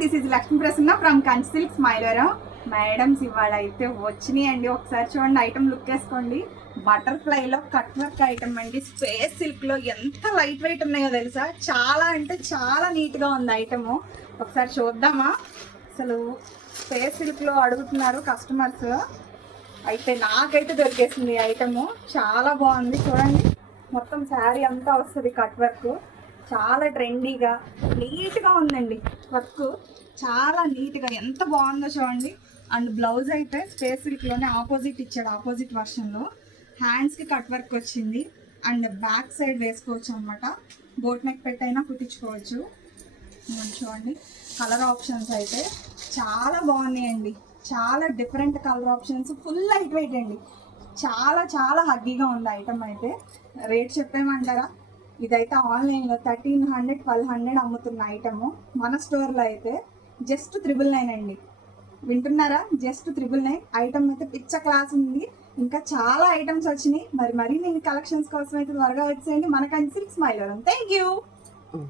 This is Lakshmi Prasanna from Kanchi silk smiler. Madams ఇవాళ అయితే వచ్చినాయండి. ఒకసారి చూడండి, ఐటమ్ లుక్ వేసుకోండి. బటర్ఫ్లైలో కట్ వర్క్ ఐటమ్ అండి. స్పేస్ సిల్క్లో ఎంత లైట్ వెయిట్ ఉన్నాయో తెలుసా. చాలా అంటే చాలా నీట్గా ఉంది ఐటమ్. ఒకసారి చూద్దామా. అసలు స్పేస్ సిల్క్లో అడుగుతున్నారు కస్టమర్స్, అయితే నాకైతే దొరికేసింది ఐటమ్. చాలా బాగుంది చూడండి. మొత్తం శారీ అంతా వస్తుంది కట్ వర్క్. చాలా ట్రెండీగా నీట్గా ఉందండి. వర్క్ చాలా నీట్గా ఎంత బాగుందో చూడండి. అండ్ బ్లౌజ్ అయితే స్పేస్ సిల్క్లోనే ఆపోజిట్ ఇచ్చాడు, ఆపోజిట్ వర్షన్లో. హ్యాండ్స్కి కట్ వర్క్ వచ్చింది. అండ్ బ్యాక్ సైడ్ వేసుకోవచ్చు అనమాట. బోట్ నెక్ పెట్టైనా కుట్టించుకోవచ్చు. చూడండి కలర్ ఆప్షన్స్ అయితే చాలా బాగున్నాయండి. చాలా different colour options, full light weight అండి. చాలా చాలా హగ్గీగా ఉంది ఐటమ్ అయితే. రేట్ చెప్పేమంటారా? ఇదైతే ఆన్లైన్లో 1300 1200 అమ్ముతున్న ఐటము. మన స్టోర్లో అయితే జస్ట్ 999 అండి. వింటున్నారా? జస్ట్ 999. ఐటమ్ అయితే పిచ్చ క్లాస్ ఉంది. ఇంకా చాలా ఐటమ్స్ వచ్చినాయి. మరి నేను కలెక్షన్స్ కోసం అయితే త్వరగా వచ్చేయండి మన Kanchi silk smiler. Thank you.